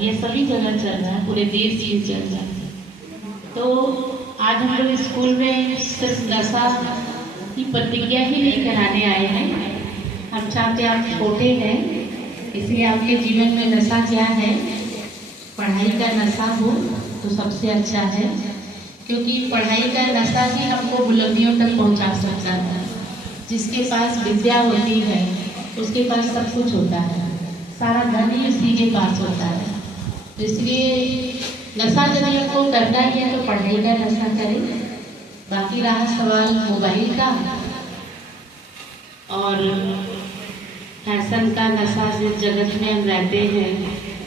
ये सभी जगह चल रहा है, पूरे देश में चल रहा है। तो आज हम लोग स्कूल में सिर्फ नशा की प्रतिज्ञा ही नहीं कराने आए हैं। हम चाहते आप छोटे हैं, इसलिए आपके जीवन में नशा क्या है, पढ़ाई का नशा हो तो सबसे अच्छा है, क्योंकि पढ़ाई का नशा ही हमको बुलंदियों तक पहुंचा सकता है। जिसके पास विद्या होती है उसके पास सब कुछ होता है, सारा धन ही उसी के पास होता है। तो इसलिए नशा यदि आपको करना ही है तो पढ़ाई का नशा करें। बाकी रहा सवाल मोबाइल का और फैशन का नशा, जिस जगत में हम रहते हैं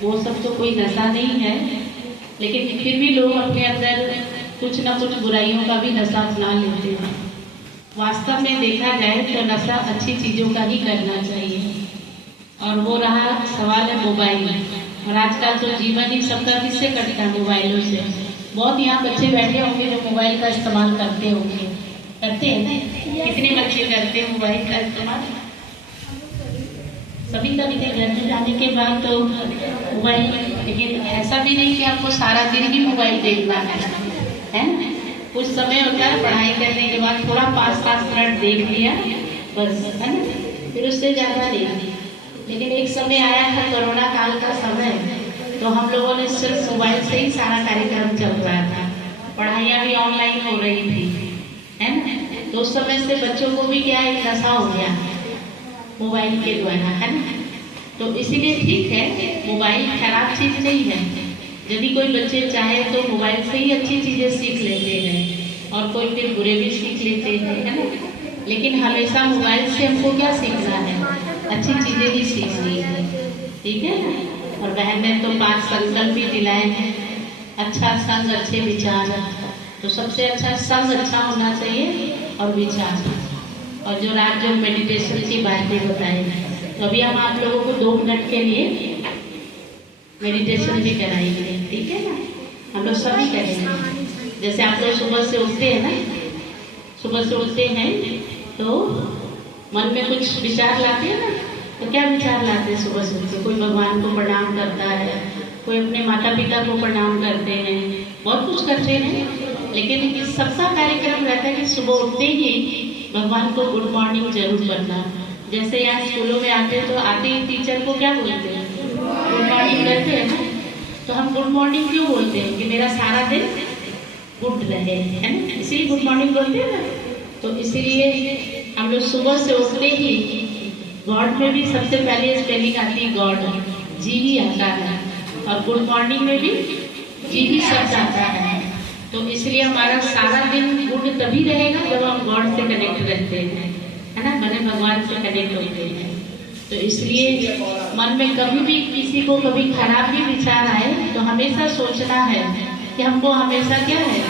वो सब तो कोई नशा नहीं है, लेकिन फिर भी लोग अपने अंदर कुछ न कुछ बुराइयों का भी नशा अपना लेते हैं। वास्तव में देखा जाए तो नशा अच्छी चीज़ों का ही करना चाहिए। और वो रहा सवाल है मोबाइल, और आजकल तो जीवन ही सबका किससे कटता है, मोबाइलों से। बहुत यहाँ बच्चे बैठे होंगे जो मोबाइल का इस्तेमाल करते होंगे, करते हैं ना? कितने बच्चे करते हैं मोबाइल का इस्तेमाल? सभी कभी घर में जाने के बाद तो मोबाइल, लेकिन ऐसा भी नहीं कि आपको सारा दिन ही मोबाइल देखना है ना? कुछ समय होता है पढ़ाई करने के बाद थोड़ा 5-7 मिनट देख लिया बस, है ना? फिर उससे ज़्यादा नहीं। लेकिन एक समय आया था कोरोना काल का समय, तो हम लोगों ने सिर्फ मोबाइल से ही सारा कार्यक्रम चल रहा था, पढ़ाइयाँ भी ऑनलाइन हो रही थी, है ना? तो उस समय से बच्चों को भी क्या एक नशा हो गया मोबाइल के द्वारा, है ना? तो इसीलिए ठीक है, मोबाइल खराब चीज़ नहीं है। यदि कोई बच्चे चाहे तो मोबाइल से ही अच्छी चीज़ें सीख लेते हैं और कोई फिर बुरे भी सीख लेते हैं, है ना? लेकिन हमेशा मोबाइल से हमको क्या सीखना है, अच्छी चीज़ें ही सीखनी है, ठीक है ना? और बहन ने तो 5 संकल्प भी दिलाए हैं, अच्छा संग अच्छे विचार। तो सबसे अच्छा संग अच्छा होना चाहिए और विचार। और जो रात जो मेडिटेशन की बातें बताई, तो अभी हम आप लोगों को 2 मिनट के लिए मेडिटेशन भी कराएंगे, ठीक है ना? हम लोग सभी करेंगे। जैसे आप लोग सुबह से उठते हैं ना, सुबह से उठते हैं तो मन में कुछ विचार लाते हैं ना, तो क्या विचार लाते हैं सुबह से उठते? कोई भगवान को प्रणाम करता है, कोई अपने माता पिता को प्रणाम करते हैं, बहुत कुछ करते हैं। लेकिन इस सबका कार्यक्रम रहता है कि सुबह उठते ही भगवान को गुड मॉर्निंग जरूर करना। जैसे यहाँ स्कूलों में आते हैं तो आते ही टीचर को क्या बोलते हैं, गुड मॉर्निंग करते हैं। तो हम गुड मॉर्निंग क्यों बोलते हैं? कि मेरा सारा दिन गुड रहे, है ना? इसीलिए गुड मॉर्निंग बोलते हैं ना। तो इसीलिए हम लोग सुबह से उठते ही गॉड में भी सबसे पहले स्पेलिंग आती है गॉड, जी ही आता है, और गुड मॉर्निंग में भी जी ही शब्द आता है। तो इसलिए हमारा सारा दिन गुड तभी रहेगा जब हम गॉड से कनेक्ट रहते हैं, है ना? मैंने भगवान से कनेक्ट होते हैं। तो इसलिए मन में कभी भी किसी को कभी खराब भी विचार आए तो हमेशा सोचना है कि हमको हमेशा क्या है,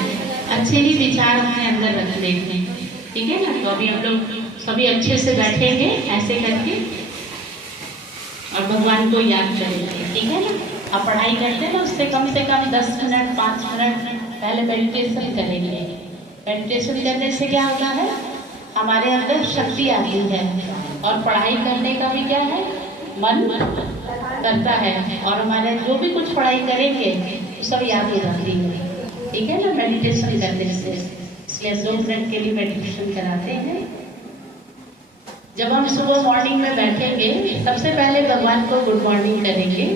अच्छे ही विचार अपने अंदर रखने हैं, ठीक है ना? तो अभी हम लोग सभी अच्छे से बैठेंगे ऐसे करके और भगवान को याद करेंगे, ठीक है ना? आप पढ़ाई करते हैं ना, उससे कम से कम 10 मिनट 5 मिनट पहले मेडिटेशन करेंगे। मेडिटेशन करने से क्या होता है, हमारे अंदर शक्ति आती है और पढ़ाई करने का भी क्या है, मन करता है, और हमारे जो भी कुछ पढ़ाई करेंगे वो सब याद हो जाती है, ठीक है ना? मेडिटेशन करने से। इसलिए 2 मिनट के लिए मेडिटेशन कराते हैं। जब हम सुबह मॉर्निंग में बैठेंगे सबसे पहले भगवान को गुड मॉर्निंग करेंगे,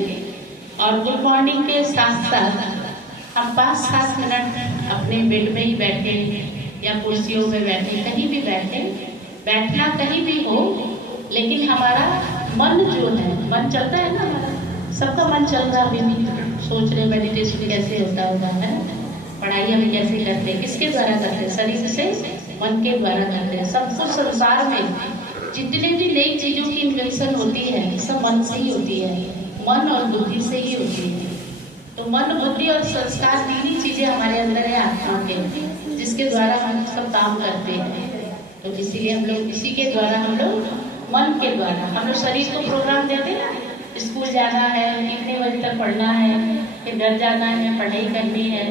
और गुड मॉर्निंग के साथ साथ हम 5-7 मिनट अपने बेड में ही बैठे या कुर्सियों में बैठे, कहीं भी बैठे, बैठना कहीं भी हो, लेकिन हमारा मन जो है, मन चलता है ना, सबका मन चल रहा है, अभी सोच रहे मेडिटेशन कैसे होता होगा, है? पढ़ाई हम कैसे करते हैं, किसके द्वारा करते हैं? शरीर से, मन के द्वारा करते हैं। सब कुछ संसार में जितने भी नई चीजों की इन्वेंशन होती है सब मन से ही होती है, मन और बुद्धि से ही होती है। तो मन, बुद्धि और संस्कार 3 ही चीजें हमारे अंदर है आत्मा के, जिसके द्वारा हम सब काम करते हैं। तो इसीलिए हम लोग इसी के द्वारा, हम लोग मन के द्वारा, हम लोग शरीर को प्रोग्राम देते हैं ना, स्कूल जाना है, इतने बजे तक पढ़ना है, फिर घर जाना है, पढ़ाई करनी है,